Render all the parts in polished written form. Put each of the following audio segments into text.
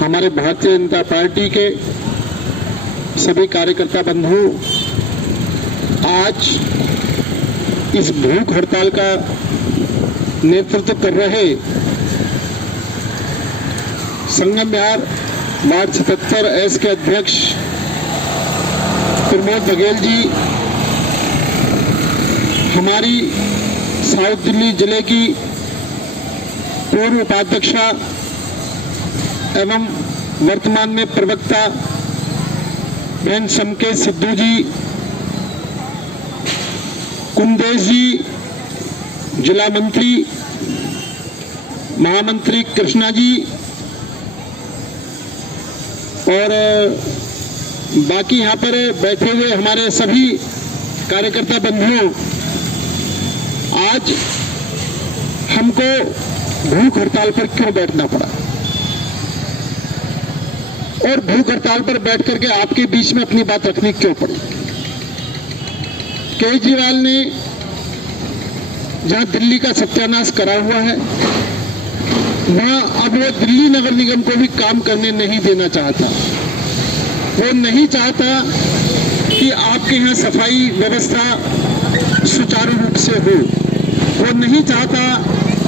हमारे भारतीय जनता पार्टी के सभी कार्यकर्ता बंधु आज इस भूख हड़ताल का नेतृत्व कर रहे संगम विहार वार्ड 77 के अध्यक्ष प्रमोद बघेल जी, हमारी साउथ दिल्ली जिले की पूर्व उपाध्यक्षा एवं वर्तमान में प्रवक्ता बहन समके सिद्धू जी, कुंदेश जी, जिला मंत्री महामंत्री कृष्णा जी और बाकी यहाँ पर बैठे हुए हमारे सभी कार्यकर्ता बंधुओं, आज हमको भूख हड़ताल पर क्यों बैठना पड़ा और भूख हड़ताल पर बैठ करके आपके बीच में अपनी बात रखनी क्यों पड़ी। केजरीवाल ने जहां दिल्ली का सत्यानाश करा हुआ है, वहां अब वो दिल्ली नगर निगम को भी काम करने नहीं देना चाहता। वो नहीं चाहता कि आपके यहाँ सफाई व्यवस्था सुचारू रूप से हो। वो नहीं चाहता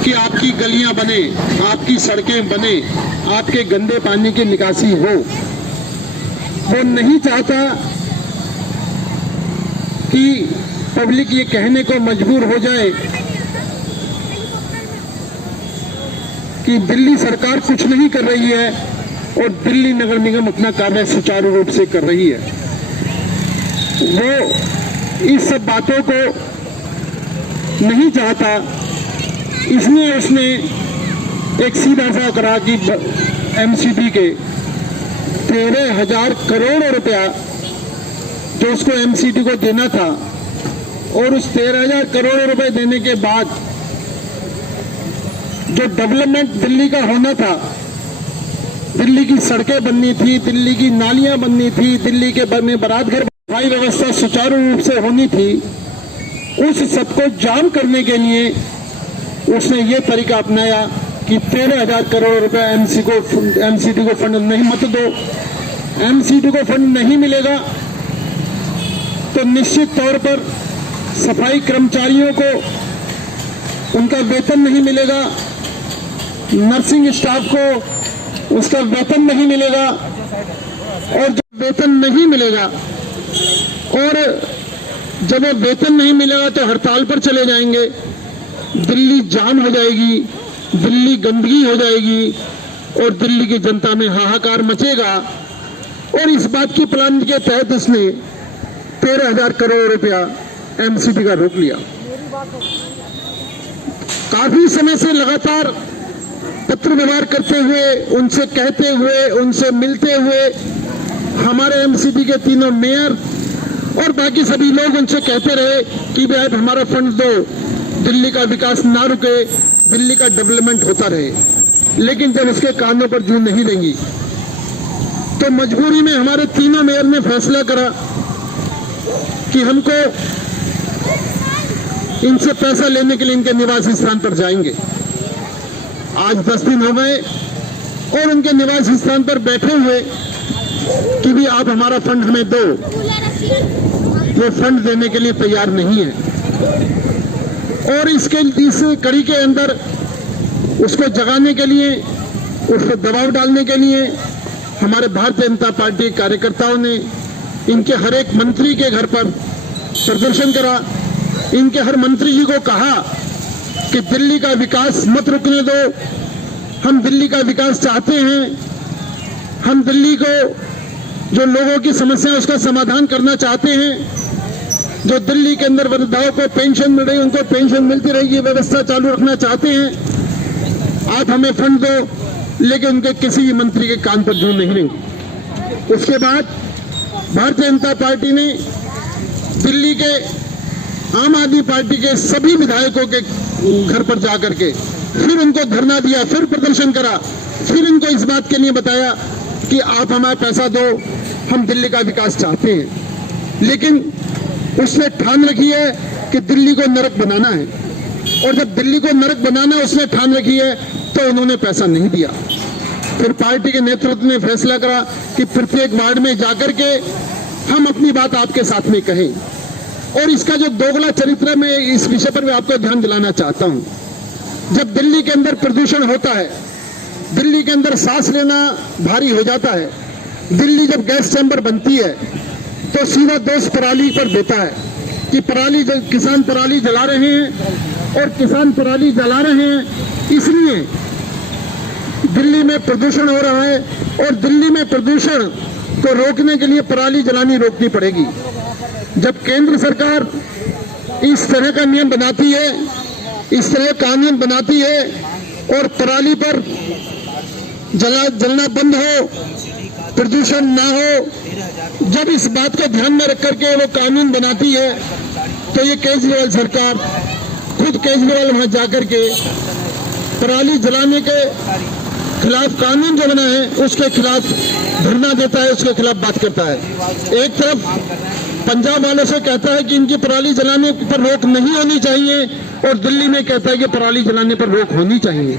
कि आपकी गलियां बने, आपकी सड़कें बने, आपके गंदे पानी की निकासी हो। वो नहीं चाहता कि पब्लिक ये कहने को मजबूर हो जाए कि दिल्ली सरकार कुछ नहीं कर रही है और दिल्ली नगर निगम अपना कार्य सुचारू रूप से कर रही है। वो इस सब बातों को नहीं चाहता, इसलिए उसने एक सीधा सा करा कि एमसीडी के 13,000 करोड़ रुपया जो उसको एमसीडी को देना था और उस 13,000 करोड़ रुपए देने के बाद जो डेवलपमेंट दिल्ली का होना था, दिल्ली की सड़कें बननी थी, दिल्ली की नालियां बननी थी, दिल्ली के में बारात घर सफाई व्यवस्था सुचारू रूप से होनी थी, उस सबको जाम करने के लिए उसने ये तरीका अपनाया कि 13,000 करोड़ रुपए एमसीडी को फंड नहीं मत दो। एमसीडी को फंड नहीं मिलेगा तो निश्चित तौर पर सफाई कर्मचारियों को उनका वेतन नहीं मिलेगा, नर्सिंग स्टाफ को उसका वेतन नहीं मिलेगा और जब वेतन नहीं मिलेगा और जब वेतन नहीं मिलेगा तो हड़ताल पर चले जाएंगे, दिल्ली जाम हो जाएगी, दिल्ली गंदगी हो जाएगी और दिल्ली की जनता में हाहाकार मचेगा। और इस बात की प्लान के तहत उसने 13,000 करोड़ रुपया एमसीडी का रोक लिया। काफी समय से लगातार पत्र व्यवहार करते हुए, उनसे कहते हुए, उनसे मिलते हुए हमारे एमसीडी के तीनों मेयर और बाकी सभी लोग उनसे कहते रहे कि भाई हमारा फंड दो, दिल्ली का विकास ना रुके, दिल्ली का डेवलपमेंट होता रहे। लेकिन जब उसके कानों पर जूं नहीं देंगी तो मजबूरी में हमारे तीनों मेयर ने फैसला करा कि हमको इनसे पैसा लेने के लिए इनके निवासी स्थान पर जाएंगे। आज 10 दिन हो गए और उनके निवासी स्थान पर बैठे हुए कि भी आप हमारा फंड हमें दो, वो फंड देने के लिए तैयार नहीं है। और इस कड़ी के अंदर उसको जगाने के लिए, उस पर दबाव डालने के लिए हमारे भारतीय जनता पार्टी कार्यकर्ताओं ने इनके हर एक मंत्री के घर पर प्रदर्शन करा। इनके हर मंत्री जी को कहा कि दिल्ली का विकास मत रुकने दो, हम दिल्ली का विकास चाहते हैं, हम दिल्ली को जो लोगों की समस्या है उसका समाधान करना चाहते हैं। जो दिल्ली के अंदर वृद्धाओं को पेंशन मिल रही है उनको पेंशन मिलती रहेगी, व्यवस्था चालू रखना चाहते हैं। आप हमें फंड दो, लेकिन उनके किसी भी मंत्री के कान पर जूं नहीं लेंगे। उसके बाद भारतीय जनता पार्टी ने दिल्ली के आम आदमी पार्टी के सभी विधायकों के घर पर जाकर के फिर उनको धरना दिया, फिर प्रदर्शन करा, फिर इनको इस बात के लिए बताया कि आप हमारा पैसा दो, हम दिल्ली का विकास चाहते हैं। लेकिन उसने ठान रखी है कि दिल्ली को नरक बनाना है, और जब दिल्ली को नरक बनाना उसने ठान रखी है तो उन्होंने पैसा नहीं दिया। फिर पार्टी के नेतृत्व ने फैसला करा कि प्रत्येक वार्ड में जाकर के हम अपनी बात आपके साथ में कहें। और इसका जो दोगला चरित्र है, मैं इस विषय पर मैं आपको ध्यान दिलाना चाहता हूं। जब दिल्ली के अंदर प्रदूषण होता है, दिल्ली के अंदर सांस लेना भारी हो जाता है, दिल्ली जब गैस चैम्बर बनती है तो सीधा दोष पराली पर देता है कि पराली, किसान पराली जला रहे हैं और किसान पराली जला रहे हैं, इसलिए दिल्ली में प्रदूषण हो रहा है और दिल्ली में प्रदूषण को रोकने के लिए पराली जलानी रोकनी पड़ेगी। जब केंद्र सरकार इस तरह का नियम बनाती है, इस तरह कानून बनाती है और पराली पर जलना बंद हो, प्रदूषण ना हो, जब इस बात को ध्यान में रख करके वो कानून बनाती है तो ये केजरीवाल सरकार, खुद केजरीवाल वहां जाकर के पराली जलाने के खिलाफ कानून जो बना है उसके खिलाफ धरना देता है, उसके खिलाफ बात करता है। एक तरफ पंजाब वालों से कहता है कि इनकी पराली जलाने पर रोक नहीं होनी चाहिए और दिल्ली में कहता है कि पराली जलाने पर रोक होनी चाहिए।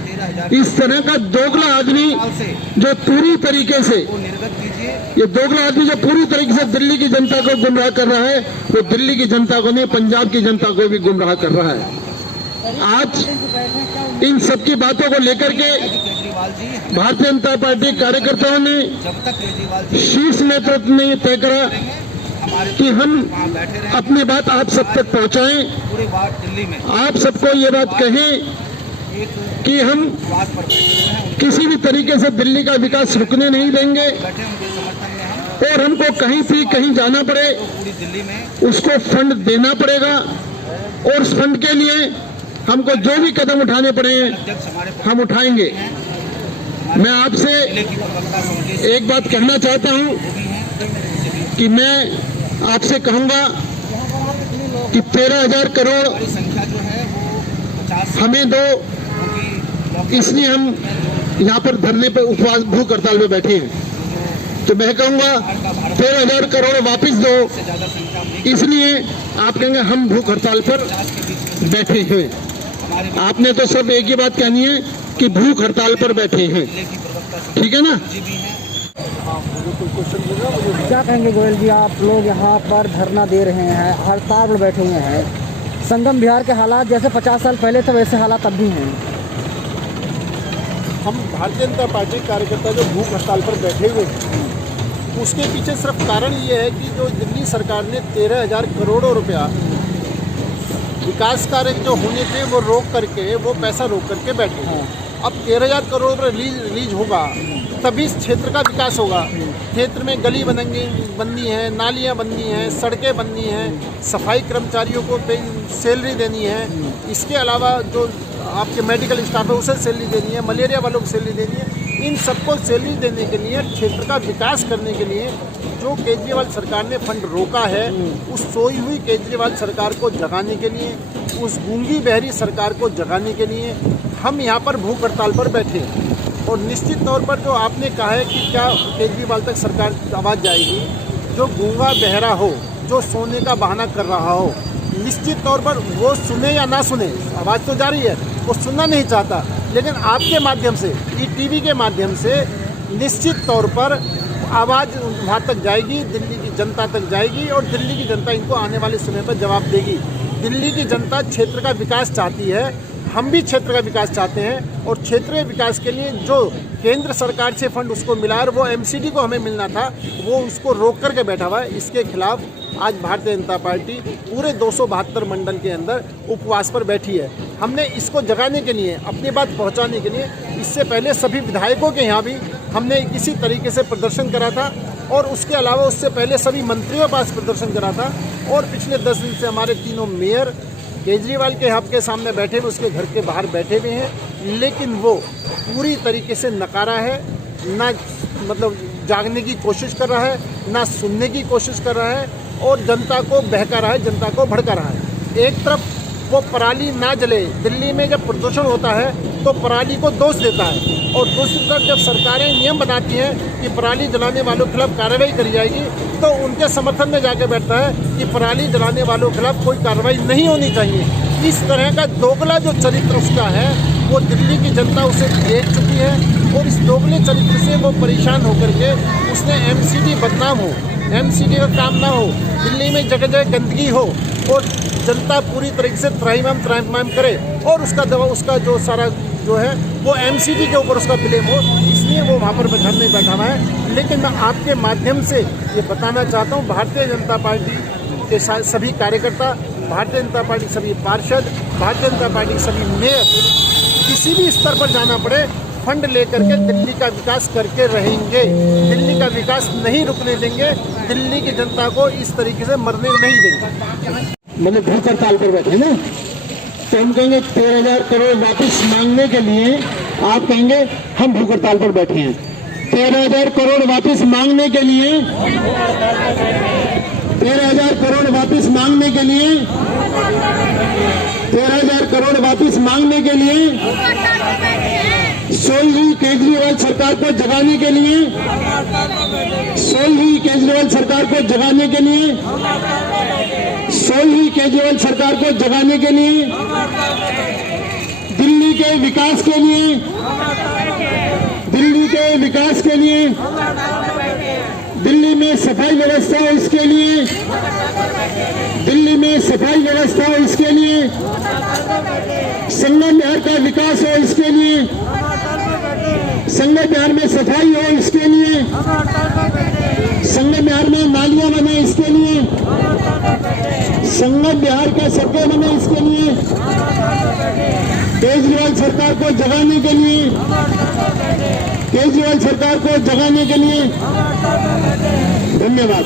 इस तरह का दोगला आदमी जो पूरी तरीके से, ये दोगला आदमी जो पूरी तरीके से दिल्ली की जनता को गुमराह कर रहा है, वो दिल्ली की जनता को नहीं, पंजाब की जनता को भी गुमराह कर रहा है। आज इन सबकी बातों को लेकर के भारतीय जनता पार्टी कार्यकर्ताओं ने, शीर्ष नेतृत्व ने ये तय करा कि हम अपनी बात आप सब तक पहुंचाएं, आप सबको ये बात कहें कि हम किसी भी तरीके से दिल्ली का विकास रुकने नहीं देंगे और हमको कहीं भी कहीं जाना पड़े उसको फंड देना पड़ेगा और उस फंड के लिए हमको जो भी कदम उठाने पड़े हम उठाएंगे। मैं आपसे एक बात कहना चाहता हूं कि मैं आपसे कहूंगा कि 13,000 करोड़ हमें दो, इसलिए हम यहाँ पर धरने पर उपवास भूख हड़ताल में बैठे हैं। तो मैं कहूंगा 13,000 करोड़ वापस दो, इसलिए आप कहेंगे हम भूख हड़ताल पर बैठे हैं। आपने तो सब एक ही बात कहनी है कि भूख हड़ताल पर बैठे हैं, ठीक है ना? क्या कहेंगे गोयल जी, आप लोग यहाँ पर धरना दे रहे हैं, हड़ताल पर बैठे हुए हैं, संगम बिहार के हालात जैसे 50 साल पहले थे वैसे हालात अब भी हैं। हम भारतीय जनता पार्टी कार्यकर्ता जो भूख हड़ताल पर बैठे हुए हैं, उसके पीछे सिर्फ कारण ये है कि जो दिल्ली सरकार ने 13,000 करोड़ रुपया विकास कार्य जो होने थे वो रोक करके, वो पैसा रोक करके बैठे हैं। अब 13,000 करोड़ रिलीज होगा तभी इस क्षेत्र का विकास होगा। क्षेत्र में गली बननी है, नालियाँ बननी हैं, सड़कें बननी हैं, सफाई कर्मचारियों को सैलरी देनी है, इसके अलावा जो आपके मेडिकल स्टाफ है उसे सैलरी देनी है, मलेरिया वालों को सैलरी देनी है। इन सबको सैलरी देने के लिए, क्षेत्र का विकास करने के लिए जो केजरीवाल सरकार ने फंड रोका है, उस सोई हुई केजरीवाल सरकार को जगाने के लिए, उस गूंगी बहरी सरकार को जगाने के लिए हम यहाँ पर भूख हड़ताल पर बैठे हैं। और निश्चित तौर पर जो आपने कहा है कि क्या केजरीवाल तक सरकार आवाज़ जाएगी, जो गूंगा बहरा हो, जो सोने का बहाना कर रहा हो, निश्चित तौर पर वो सुने या ना सुने, आवाज़ तो जा रही है, वो सुनना नहीं चाहता, लेकिन आपके माध्यम से, ईटीवी के माध्यम से निश्चित तौर पर आवाज़ वहाँ तक जाएगी, दिल्ली की जनता तक जाएगी और दिल्ली की जनता इनको आने वाले समय पर जवाब देगी। दिल्ली की जनता क्षेत्र का विकास चाहती है, हम भी क्षेत्र का विकास चाहते हैं और क्षेत्रीय विकास के लिए जो केंद्र सरकार से फंड उसको मिला और वो एमसीडी को हमें मिलना था, वो उसको रोक करके बैठा हुआ है। इसके खिलाफ आज भारतीय जनता पार्टी पूरे 272 मंडल के अंदर उपवास पर बैठी है। हमने इसको जगाने के लिए, अपनी बात पहुंचाने के लिए, इससे पहले सभी विधायकों के यहाँ भी हमने इसी तरीके से प्रदर्शन करा था और उसके अलावा उससे पहले सभी मंत्रियों के पास प्रदर्शन करा था। और पिछले 10 दिन से हमारे तीनों मेयर केजरीवाल के हब के सामने बैठे हुए, उसके घर के बाहर बैठे हुए हैं, लेकिन वो पूरी तरीके से नकारा है, ना मतलब जागने की कोशिश कर रहा है, ना सुनने की कोशिश कर रहा है और जनता को बहका रहा है, जनता को भड़का रहा है। एक तरफ वो पराली ना जले, दिल्ली में जब प्रदूषण होता है तो पराली को दोष देता है और दूसरी तरफ जब सरकारें नियम बनाती हैं कि पराली जलाने वालों के खिलाफ कार्रवाई करी जाएगी, तो उनके समर्थन में जाके बैठता है कि पराली जलाने वालों के खिलाफ कोई कार्रवाई नहीं होनी चाहिए। इस तरह का दोगला जो चरित्र उसका है, वो दिल्ली की जनता उसे देख चुकी है और इस दोगले चरित्र से वो परेशान होकर के उसने एमसीडी बदनाम हो, एमसीडी का काम ना हो, दिल्ली में जगह जगह गंदगी हो और जनता पूरी तरीके से त्राहिमाम करे और उसका जो सारा जो है वो एमसीडी के ऊपर उसका ब्लेम हो, इसलिए वो वहाँ पर धरने बैठा हुआ है। लेकिन मैं आपके माध्यम से ये बताना चाहता हूँ, भारतीय जनता पार्टी के सभी कार्यकर्ता, भारतीय जनता पार्टी सभी पार्षद, भारतीय जनता पार्टी सभी मेयर किसी भी स्तर पर जाना पड़े फंड लेकर के दिल्ली का विकास करके रहेंगे। दिल्ली का विकास नहीं रुकने देंगे, दिल्ली की जनता को इस तरीके से मरने नहीं देंगे। मतलब भूख हड़ताल पर बैठे ना, तो हम कहेंगे 13,000 करोड़ वापस मांगने के लिए आप कहेंगे हम भूख हड़ताल पर बैठे हैं। 13,000 करोड़ वापस मांगने के लिए 13,000 करोड़ वापस मांगने के लिए 13,000 करोड़ वापस मांगने के लिए सोई हुई केजरीवाल सरकार को जगाने के लिए सोई हुई केजरीवाल सरकार को जगाने के लिए सोई हुई केजरीवाल सरकार को जगाने के लिए दिल्ली के विकास के लिए दिल्ली के विकास के लिए दिल्ली में सफाई व्यवस्था हो इसके लिए दिल्ली में सफाई व्यवस्था हो इसके लिए संगम बिहार का विकास हो इसके लिए संगम बिहार में सफाई हो इसके लिए संगम बिहार में नालियां बने इसके लिए संगम बिहार का सड़कें बने इसके लिए केजरीवाल सरकार को जगाने के लिए केजरीवाल सरकार को जगाने के लिए धन्यवाद।